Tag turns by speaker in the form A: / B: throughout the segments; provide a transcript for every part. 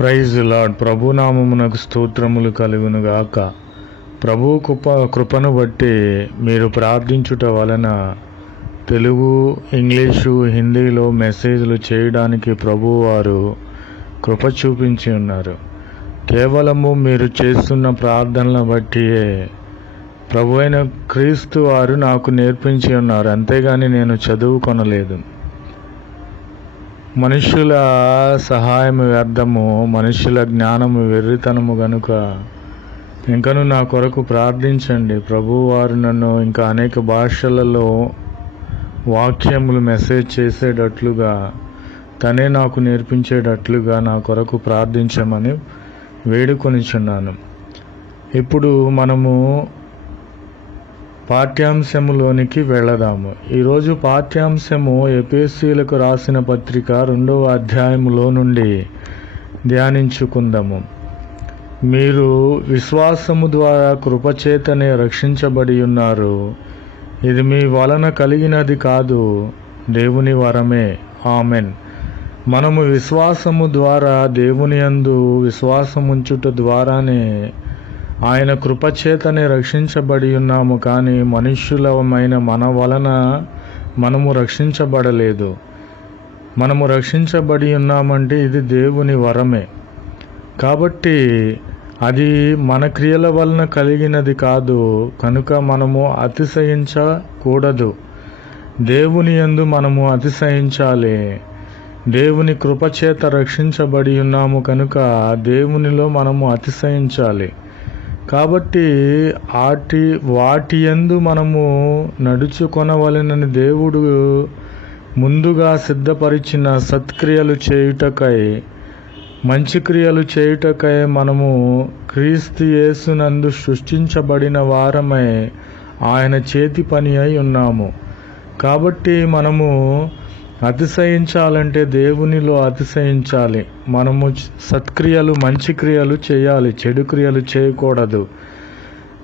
A: Praise lord ప్రభునామమునకు స్తోత్రములు కలుగును గాక ప్రభు కృప కృపను బట్టి మీరు ప్రార్థించుట వలన తెలుగు ఇంగ్లీషు హిందీలో మెసేజ్లు చేయడానికి ప్రభువారు కృప చూపించి ఉన్నారు. కేవలము మీరు చేస్తున్న ప్రార్థనలను బట్టియే ప్రభు అయిన క్రీస్తు వారు నాకు నేర్పించి ఉన్నారు. అంతేగాని నేను చదువుకొనలేదు. మనుషుల సహాయం వ్యర్థము మనుషుల జ్ఞానము వెర్రితనము గనుక ఇంకను నా కొరకు ప్రార్థించండి. ప్రభు వారు నన్ను ఇంకా అనేక భాషలలో వాక్యములు మెసేజ్ చేసేటట్లుగా తనే నాకు నేర్పించేటట్లుగా నా కొరకు ప్రార్థించమని వేడుకొనిచున్నాను. ఇప్పుడు మనము పాఠ్యాంశములోనికి వెళదాము. ఈరోజు పాఠ్యాంశము ఎపిఎస్సీలకు రాసిన పత్రిక రెండవ అధ్యాయములో నుండి ధ్యానించుకుందాము. మీరు విశ్వాసము ద్వారా కృపచేతనే రక్షించబడి ఉన్నారు. ఇది మీ వలన కలిగినది కాదు. దేవుని వరమే. ఆమెన్. మనము విశ్వాసము ద్వారా దేవుని యందు విశ్వాసముంచుట ద్వారానే ఆయన కృపచేతనే రక్షించబడి ఉన్నాము కానీ మనుష్యులమైన మన వలన మనము రక్షించబడలేదు. మనము రక్షించబడి ఉన్నామంటే ఇది దేవుని వరమే. కాబట్టి అది మన క్రియల వలన కలిగినది కాదు కనుక మనము అతిశయించకూడదు. దేవుని యందు మనము అతిశయించాలి. దేవుని కృపచేత రక్షించబడి ఉన్నాము కనుక దేవునిలో మనము అతిశయించాలి. కాబట్టి ఆటి వాటి యందు మనము నడుచుకొనవలెనని దేవుడు ముందుగా సిద్ధపరిచిన సత్క్రియలు చేయుటకై మంచి క్రియలు చేయుటకై మనము క్రీస్తు యేసునందు సృష్టించబడిన వారమై ఆయన చేతి పని అయి ఉన్నాము. కాబట్టి మనము అతిశయించాలంటే దేవునిలో అతిశయించాలి. మనము సత్క్రియలు మంచి క్రియలు చేయాలి. చెడు క్రియలు చేయకూడదు.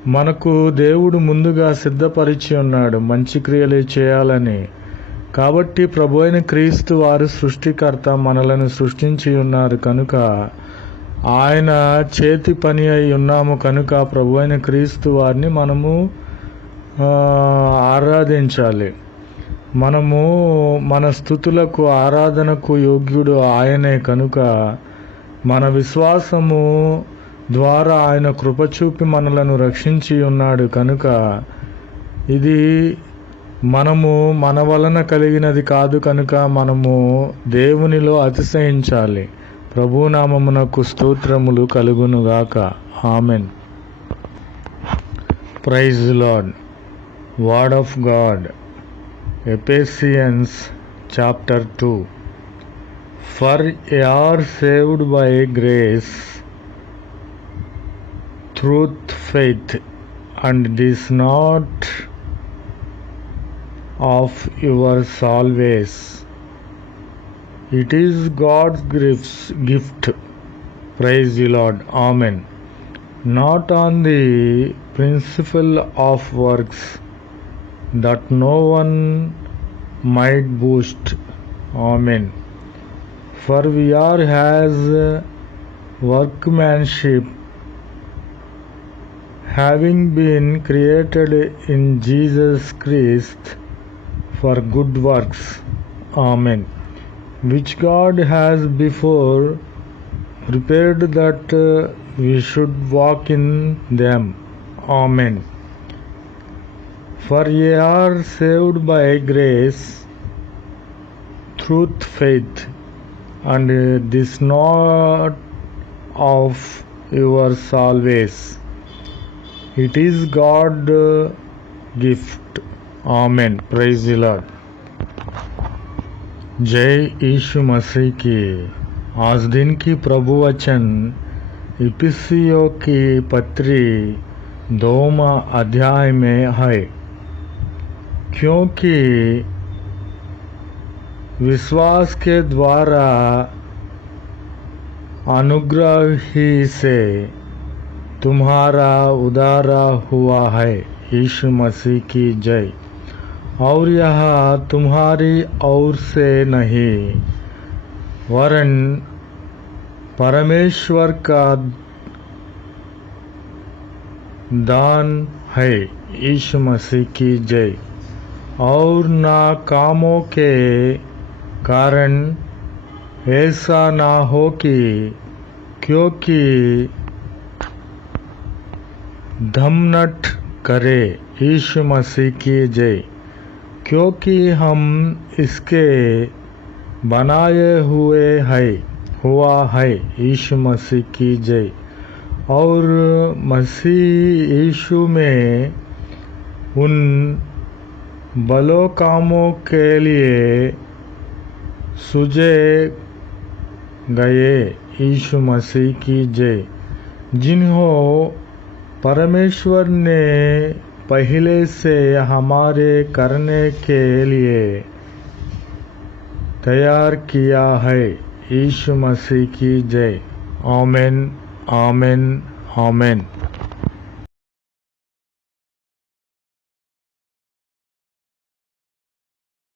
A: మనకు దేవుడు ముందుగా సిద్ధపరిచి ఉన్నాడు. మంచి క్రియలే చేయాలని. కాబట్టి ప్రభు అయిన క్రీస్తు వారు సృష్టికర్త మనలను సృష్టించి ఉన్నారు కనుక ఆయన చేతి పని అయి ఉన్నాము కనుక ప్రభు అయిన క్రీస్తు వారిని మనము ఆరాధించాలి. మనము మన స్థుతులకు ఆరాధనకు యోగ్యుడు ఆయనే కనుక మన విశ్వాసము ద్వారా ఆయన కృపచూపి మనలను రక్షించి ఉన్నాడు కనుక ఇది మనము మన వలన కలిగినది కాదు కనుక మనము దేవునిలో అతిశయించాలి. ప్రభునామమునకు స్తోత్రములు కలుగునుగాక. Amen. Praise lord word of God. Ephesians chapter 2 For ye are saved by grace through faith, and this not of your always. It is God's gift. Praise the Lord. Amen. Not on the principle of works that no one might boast. Amen. For we are as workmanship, having been created in Jesus Christ for good works. Amen. Which God has before prepared that we should walk in them. Amen. For ye are saved by grace through faith, and this not of your salvation. It is God gift. Praise the Lord. जय यीशु मसीह की आज दिन की प्रभु वचन इपिसियों की पत्री दोमा अध्याय में है क्योंकि विश्वास के द्वारा अनुग्रह ही से तुम्हारा उदारा हुआ है, यीशु मसीह की जय। और यह तुम्हारी ओर से नहीं, वरन परमेश्वर का दान है, यीशु मसीह की जय। और ना कामों के कारण ऐसा ना हो कि, क्योंकि धमनट करे यीशु मसीह की जय। क्योंकि हम इसके बनाए हुए है, हुआ है यीशु मसीह की जय। और मसीह यीशु में उन बलो कामों के लिए सुझे गए यीशु मसीह की जय। जिन्हों परमेश्वर ने पहले से हमारे करने के लिए तैयार किया है। यीशु मसीह की जय। आमेन आमेन आमेन।